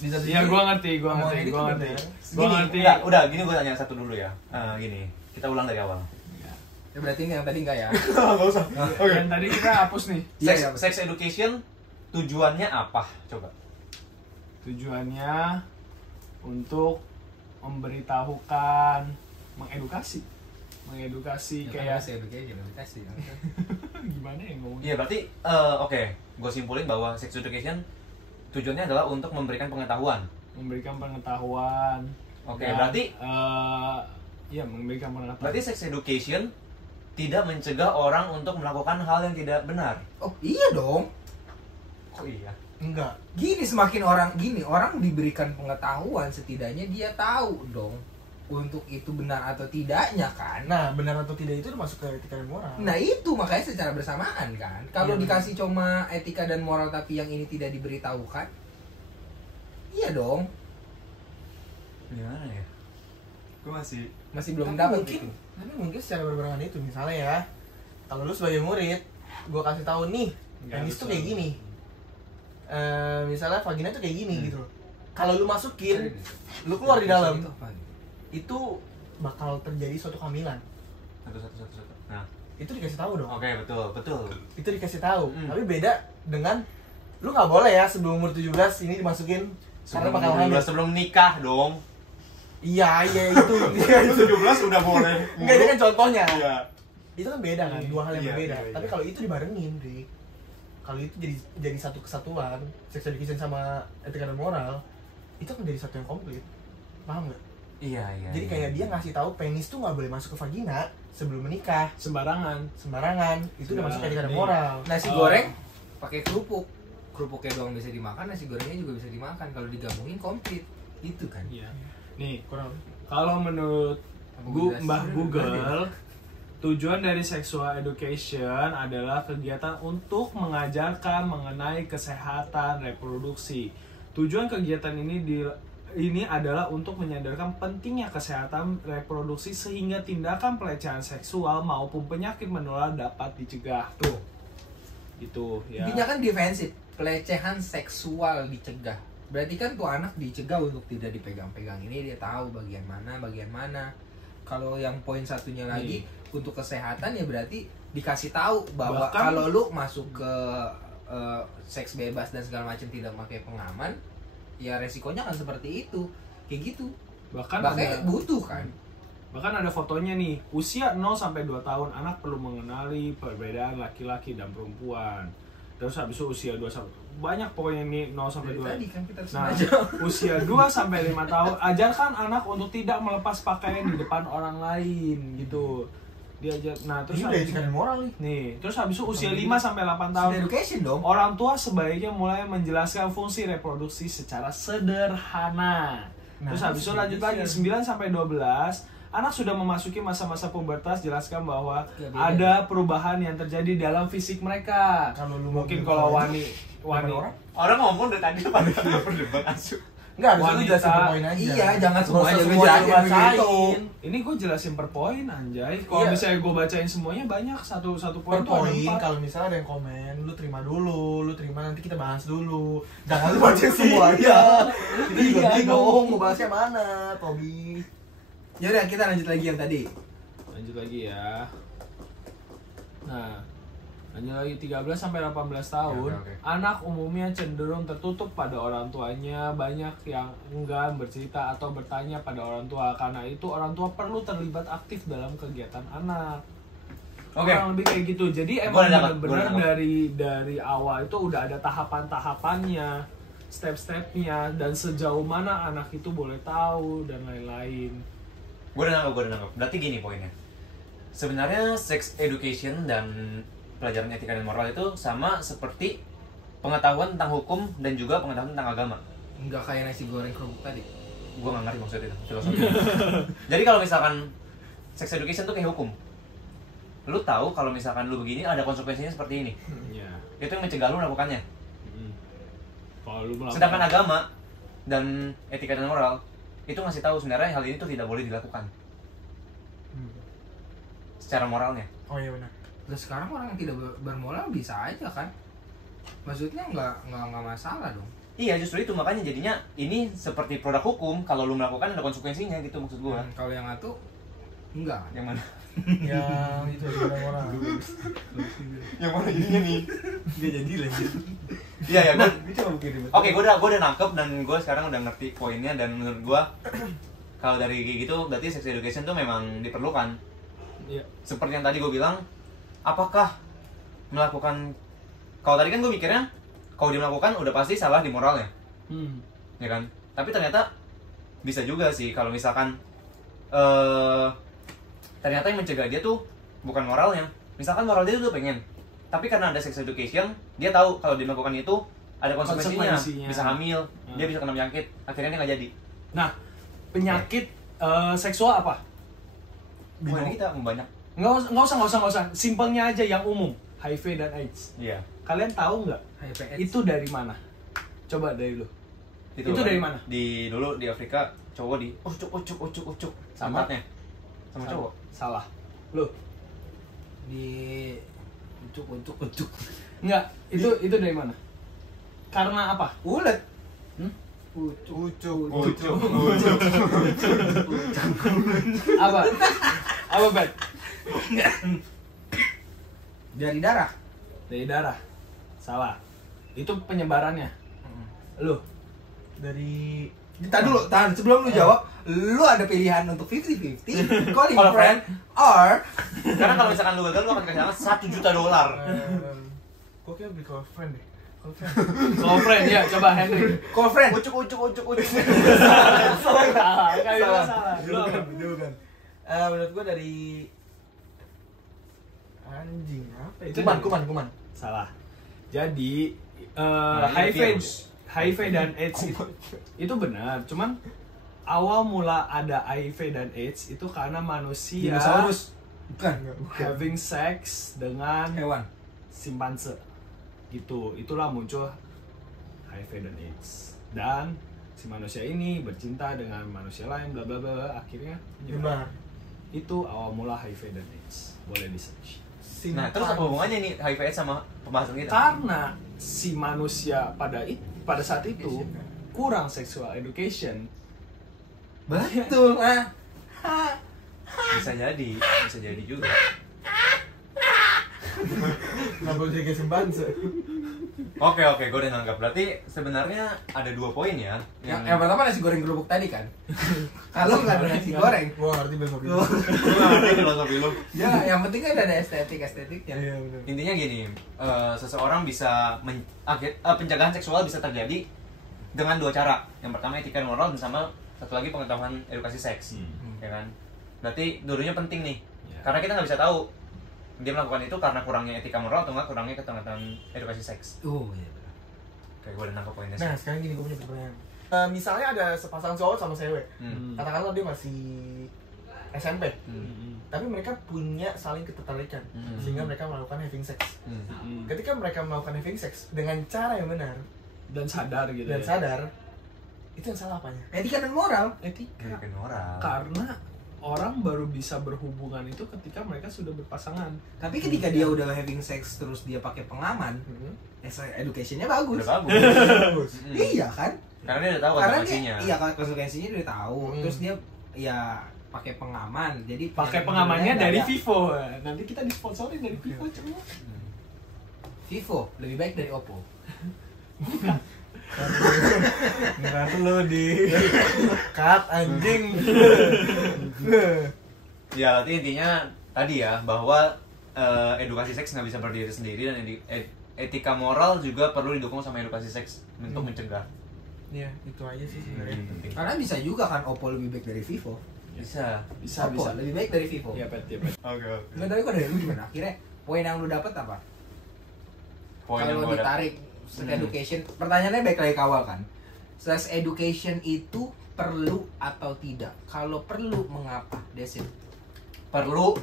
Iya, gua ngerti. Gua ngerti. Gini, udah gini gue tanya satu dulu ya. Gini, kita ulang dari awal. Ya berarti ini yang tadi enggak ya? Nggak usah. Dan tadi kita hapus nih. Iya, Sex, iya. sex education tujuannya apa? Coba. Tujuannya untuk memberitahukan, mengedukasi kayak edukasi. gimana ya ngomongnya? Iya, berarti oke, gue simpulin bahwa sex education tujuannya adalah untuk memberikan pengetahuan. Memberikan pengetahuan. Oke, Dan, berarti iya, memberikan pengetahuan. berarti sex education tidak mencegah orang untuk melakukan hal yang tidak benar. Oh iya dong. Kok iya? Enggak. Gini, orang diberikan pengetahuan, setidaknya dia tahu dong untuk itu benar atau tidaknya kan. Nah, benar atau tidak itu udah masuk ke etika dan moral. Nah itu makanya secara bersamaan kan. Kalau Iya, dikasih cuma etika dan moral tapi yang ini tidak diberitahukan, iya dong. Gimana ya? Gue masih Belum Tapi dapat mungkin, gitu. tapi mungkin secara berbarengan itu misalnya ya, kalau lu sebagai murid, gua kasih tahu nih, penis tuh kayak gini. Misalnya vagina tuh kayak gini gitu loh. Kalau lu masukin, lu keluar di dalam, itu bakal terjadi suatu kehamilan. satu. Nah, Itu dikasih tahu dong. oke, betul. Itu dikasih tahu. Hmm. Tapi beda dengan lu nggak boleh ya sebelum umur 17 ini dimasukin karena bakal hamil. Sebelum nikah dong. Iya itu. Iya itu. 17 udah boleh. Enggak, itu kan contohnya. Iya. Itu kan beda kan, dua hal yang Iya, berbeda. iya. Tapi kalau itu dibarengin, Dik. Kalau itu jadi satu kesatuan, sex education sama etika dan moral, itu kan jadi satu yang komplit. Paham nggak? Iya. Jadi kayak dia ngasih tahu penis tuh nggak boleh masuk ke vagina sebelum menikah, sembarangan. itu udah masuk ke etika dan Nih. moral. Nasi goreng pakai kerupuknya doang bisa dimakan, nasi gorengnya juga bisa dimakan kalau digabungin komplit. Itu kan. Iya. Nih, kalau menurut Apa gua jelasin? Mbah Google, Tujuan dari sexual education adalah kegiatan untuk mengajarkan mengenai kesehatan reproduksi. Tujuan kegiatan ini adalah untuk menyadarkan pentingnya kesehatan reproduksi sehingga tindakan pelecehan seksual maupun penyakit menular dapat dicegah. Tuh. Itu ya. Intinya kan defensif, pelecehan seksual dicegah. Berarti kan tuh anak dicegah untuk tidak dipegang-pegang. Ini dia tahu bagian mana. Kalau yang poin satunya lagi untuk kesehatan ya berarti dikasih tahu bahwa kalau lu masuk ke seks bebas dan segala macam tidak pakai pengaman, ya resikonya kan seperti itu. Kayak gitu. Bahkan butuh kan. Bahkan ada fotonya nih, usia 0 sampai 2 tahun anak perlu mengenali perbedaan laki-laki dan perempuan. Terus habis itu usia 2 sampai banyak pokoknya nih 0 sampai 2. Tadi kan kita Nah, usia 2 sampai 5 tahun ajarkan anak untuk tidak melepas pakaian di depan orang lain gitu. Diajar. Nah, terus ini udah etika dan moral nih. Nih, terus habis itu usia 5 sampai 8 tahun. Education dong. Orang tua sebaiknya mulai menjelaskan fungsi reproduksi secara sederhana. Terus habis itu lanjut lagi 9 sampai 12. Anak sudah memasuki masa-masa pubertas, jelaskan bahwa ada perubahan yang terjadi dalam fisik mereka. Kalau lu Mungkin kalau Orang ngomong dari tadi pada berdebat asu. enggak, harus lu wanita. jelasin per poin aja. Iya, jangan semuanya Nggak usah lu jelasin bacain. begitu. Ini gue jelasin per poin anjay. Kalau Iya. misalnya gue bacain semuanya banyak satu poin Per tuh ada poin, 4. kalau misalnya ada yang komen, lu terima dulu, nanti kita bahas dulu. Jangan lu bacain semuanya. Kita juga bingung mau bahasnya mana, Tobi. Yaudah kita lanjut lagi yang tadi. Lanjut lagi ya. Nah, lanjut lagi 13 sampai 18 tahun. Oke. Anak umumnya cenderung tertutup pada orang tuanya, banyak yang enggan bercerita atau bertanya pada orang tua. Karena itu orang tua perlu terlibat aktif dalam kegiatan anak. Oke. Kurang lebih kayak gitu. Jadi Gua emang udah dapat, benar-benar dari awal itu udah ada tahapan-tahapannya, step-stepnya, dan sejauh mana anak itu boleh tahu dan lain-lain. Gue udah nangkep. Berarti gini poinnya. Sebenarnya sex education dan pelajaran etika dan moral itu sama seperti pengetahuan tentang hukum dan juga pengetahuan tentang agama. Enggak kayak nasi goreng kerupuk tadi. Gue nggak ngerti maksudnya itu filosofi. Jadi kalau misalkan sex education tuh kayak hukum. Lu tahu kalau misalkan lu begini ada konsekuensinya seperti ini. Ya. Itu yang mencegah lu melakukannya. Kalau lu melakukan- Sedangkan agama dan etika dan moral itu ngasih tahu sebenarnya hal ini tuh tidak boleh dilakukan. Secara moralnya. Oh iya benar. Terus sekarang orang yang tidak bermoral bisa aja kan? Maksudnya nggak masalah dong. Iya justru itu makanya jadinya ini seperti produk hukum kalau lu melakukan ada konsekuensinya gitu maksud gua. Kalau yang satu enggak. Yang mana? Yang itu orang-orang. Yang mana jadinya nih? Dia jadi lanjut. Iya ya. Oke, Gue udah nangkep dan gue sekarang udah ngerti poinnya dan menurut gua kalau dari kayak gitu berarti sex education tuh memang diperlukan. Iya. Seperti yang tadi gue bilang, apakah melakukan kalau tadi kan gue mikirnya kalau dia melakukan udah pasti salah di moralnya. Ya kan? Tapi ternyata bisa juga sih kalau misalkan ternyata yang mencegah dia tuh bukan moralnya. Misalkan moral dia tuh pengen, tapi karena ada sex education, dia tahu kalau dia melakukan itu ada konsekuensinya. Bisa hamil, dia bisa kena penyakit, akhirnya dia nggak jadi. Nah, penyakit seksual apa? Bukan kita banyak. Nggak usah. Simpelnya aja yang umum, HIV dan AIDS. Iya. Kalian tahu nggak? HIV AIDS. Itu dari mana? Coba dari lu. Itu kan, dari mana? Dulu di Afrika cowok di ucuk Sama? Sampatnya. Sama cowok. Salah. Lu? Di ucuk. Enggak. Itu dari mana? Karena apa? Ulet. Ucuk. Apa? Apa, Bet? Dari darah. Dari darah. Salah. Itu penyebarannya. Lu? Dari Tahan sebelum lu jawab, lu ada pilihan untuk 50-50, calling Call a friend, or Karena kalau misalkan lu gagal lu akan kehilangan $1 juta. Gue kayak beli call friend deh. Call friend. Call friend ya, coba Henry. call friend. Ucuk. Salah. Kayaknya salah. Lu apa? Bukan. Menurut gue dari anjing apa Itu ya? dari- Kuman. Salah. Jadi Nah, HIV dan AIDS itu benar. Cuman awal mula ada HIV dan AIDS itu karena manusia Dinosaurus. Bukan. having sex dengan Hewan. simpanse gitu, itulah muncul HIV dan AIDS, dan si manusia ini bercinta dengan manusia lain bla bla bla, akhirnya Benar. itu awal mula HIV dan AIDS. Boleh di search. Nah, terus apa hubungannya nih HIV AIDS sama pembahasan kita? Karena si manusia pada saat itu kurang sexual education. Betul ah. Bisa jadi juga. Nggak boleh jadi simpanse. Oke, gue udah nangkap. Berarti sebenarnya ada 2 poin ya. Yang pertama nasi goreng kerupuk tadi kan. Kalau nggak ada nasi goreng, Gua ngerti besok itu. Gue ngerti filosofi lu. ya yang penting kan ada estetiknya. Iya benar. Intinya gini, seseorang bisa penjagaan seksual bisa terjadi dengan 2 cara. Yang pertama etika dan moral, dan sama satu lagi pengetahuan edukasi seks, ya kan? Berarti dulunya penting nih, karena kita nggak bisa tahu dia melakukan itu karena kurangnya etika moral atau nggak kurangnya pengetahuan edukasi seks. Iya. Kayak gue udah nangkep poinnya Nah, sih. sekarang gini gue punya pertanyaan. Misalnya ada sepasang cowok sama cewek. Katakanlah dia masih SMP. Tapi mereka punya saling ketertarikan sehingga mereka melakukan having sex. Ketika mereka melakukan having sex dengan cara yang benar Dan sadar gitu dan ya. sadar, itu yang salah apanya? Etika dan moral. Etika. Etika dan moral. Karena orang baru bisa berhubungan itu ketika mereka sudah berpasangan. Tapi ketika dia udah having sex terus dia pakai pengaman, educationnya bagus. Udah bagus. Iya kan? Karena dia udah tahu Karena konsekuensinya. dia, iya konsekuensinya dia udah tahu. Terus dia ya pakai pengaman. Jadi Pakai yang pengamannya sebenarnya dari nggak ada. Vivo. Nanti kita disponsorin dari Vivo cuma. Vivo lebih baik dari Oppo. Nggak lo di cut anjing. Ya, berarti intinya tadi ya bahwa edukasi seks nggak bisa berdiri sendiri, dan etika moral juga perlu didukung sama edukasi seks untuk mencegah. Iya, itu aja sih sebenarnya. Penting. Karena bisa juga kan Oppo lebih baik dari Vivo. Bisa. Oppo lebih baik dari Vivo. Iya, Pet, ya, Pet. Oke. Nggak tahu kok dari lu gimana? Akhirnya poin yang lu dapat apa? Poin yang Kalau gue ditarik sex education, pertanyaannya baik lagi ke awal kan. Sex education itu perlu atau tidak? Kalau perlu, mengapa? Desin. perlu,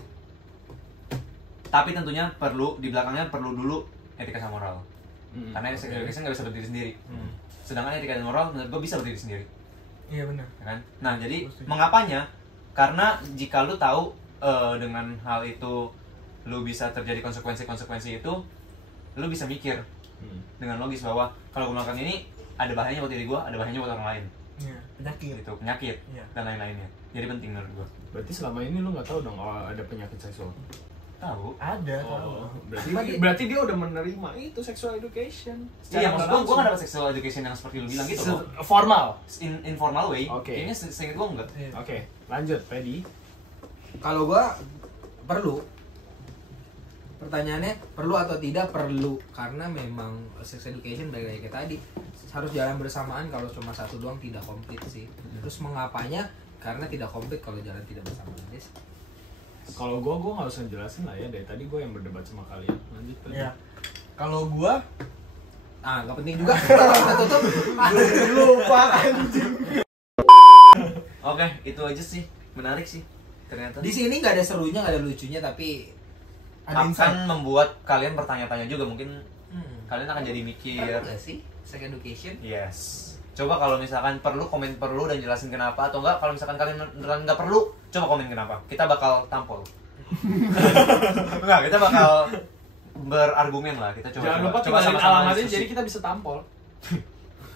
tapi tentunya perlu di belakangnya perlu dulu etika sama moral. Karena sex education nggak bisa berdiri sendiri. Sedangkan etika dan moral menurut gue bisa berdiri sendiri. Iya benar. Ya kan? Nah, jadi mengapanya? Karena jika lu tahu dengan hal itu lu bisa terjadi konsekuensi itu, lu bisa mikir dengan logis bahwa kalau gue melakukan ini ada bahayanya buat diri gue, ada bahayanya buat orang lain. Iya, penyakit. Itu penyakit Iya. dan lain-lainnya. Jadi penting menurut gue. Berarti selama ini lu nggak tahu dong ada penyakit seksual. Tahu? Ada. Oh, tahu. berarti dia udah menerima itu sexual education. Iya, maksud gue nggak dapat sexual education yang seperti lu bilang gitu loh. Formal. Informal way. Oke. Kayaknya seinget gue enggak. Iya. Oke, lanjut, Pedi. Kalau gua perlu. Pertanyaannya perlu atau tidak? Perlu, karena memang sex education balik lagi kayak tadi harus jalan bersamaan. Kalau cuma satu doang tidak komplit sih. Terus mengapanya? Karena tidak komplit kalau jalan tidak bersamaan. Yes. Kalau gue nggak usah jelasin lah ya, dari tadi gue yang berdebat sama kalian. Lanjut, Pedi. Iya. Kalau gua Nggak penting juga. Kalau kita tutup, lupa anjing. Oke, itu aja sih. Menarik sih. Ternyata. di sini nggak ada serunya, nggak ada lucunya, tapi Ada akan insight. membuat kalian bertanya-tanya juga, mungkin kalian akan jadi mikir. perlu nggak sih sex education? Yes. Coba kalau misalkan perlu, komen perlu dan jelasin kenapa, atau enggak kalau misalkan kalian beneran nggak perlu, coba komen kenapa. Kita bakal tampol. Enggak, kita bakal berargumen lah. Kita coba Jangan lupa coba tinggalin sama-sama alamatnya, diskusi. jadi kita bisa tampol.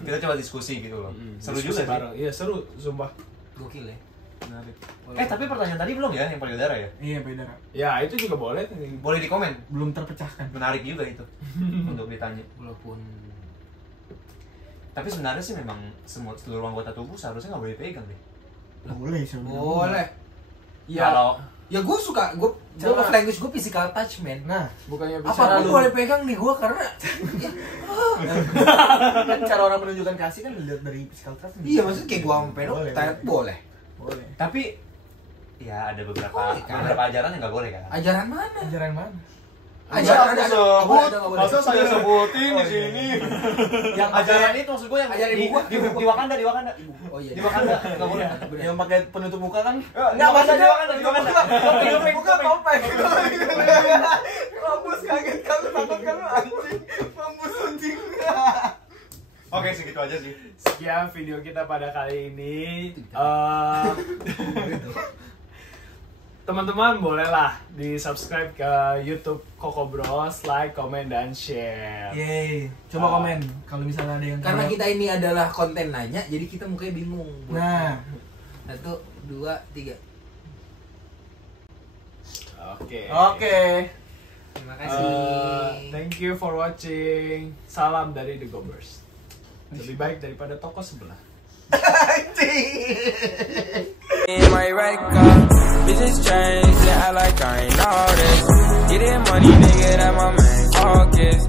Kita coba diskusi gitu loh. Seru Diskusi juga sih. bareng. Iya, seru, sumpah. Gokil ya. Menarik. Tapi pertanyaan tadi belum ya yang payudara ya? Iya beda. Ya, itu juga boleh. Boleh di komen. Belum terpecahkan. Menarik juga itu untuk ditanya. Walaupun Tapi sebenarnya sih memang seluruh anggota tubuh seharusnya nggak boleh pegang deh. Boleh sih. boleh. Kalau Ya gue suka, gue love language gue physical touch man. Nah, Bukannya Apa bicara gue boleh pegang nih gue karena kan cara orang menunjukkan kasih kan dilihat dari physical touch. iya maksudnya kayak gue sama pedo Boleh, tayat boleh. Boleh. tapi ya ada beberapa Boleh, kan? beberapa ajaran yang nggak boleh kan. Ajaran mana? Ajaran mana? Masa saya sebutin di sini. Yang ajaran itu maksud gue yang Ajaran ibu gua. di Wakanda, di Wakanda. Oh iya. Di Wakanda enggak boleh. Yang pakai penutup muka kan? Enggak maksudnya di Wakanda. Topeng. Mampus kaget kamu, takut kamu anjing. Mampus anjing. Oke, segitu aja sih. Sekian video kita pada kali ini. Teman-teman bolehlah di subscribe ke YouTube Koko Bros, like, comment, dan share. Yeay. Coba komen kalau misalnya ada yang Karena kita ini adalah konten nanya, jadi kita mukanya bingung. Nah, 1, 2, 3. Oke. Terima kasih. Thank you for watching. Salam dari The Gobers. Lebih baik daripada toko sebelah. My record, bitches change, they act like I ain't all this. Getting money, nigga, that my main focus.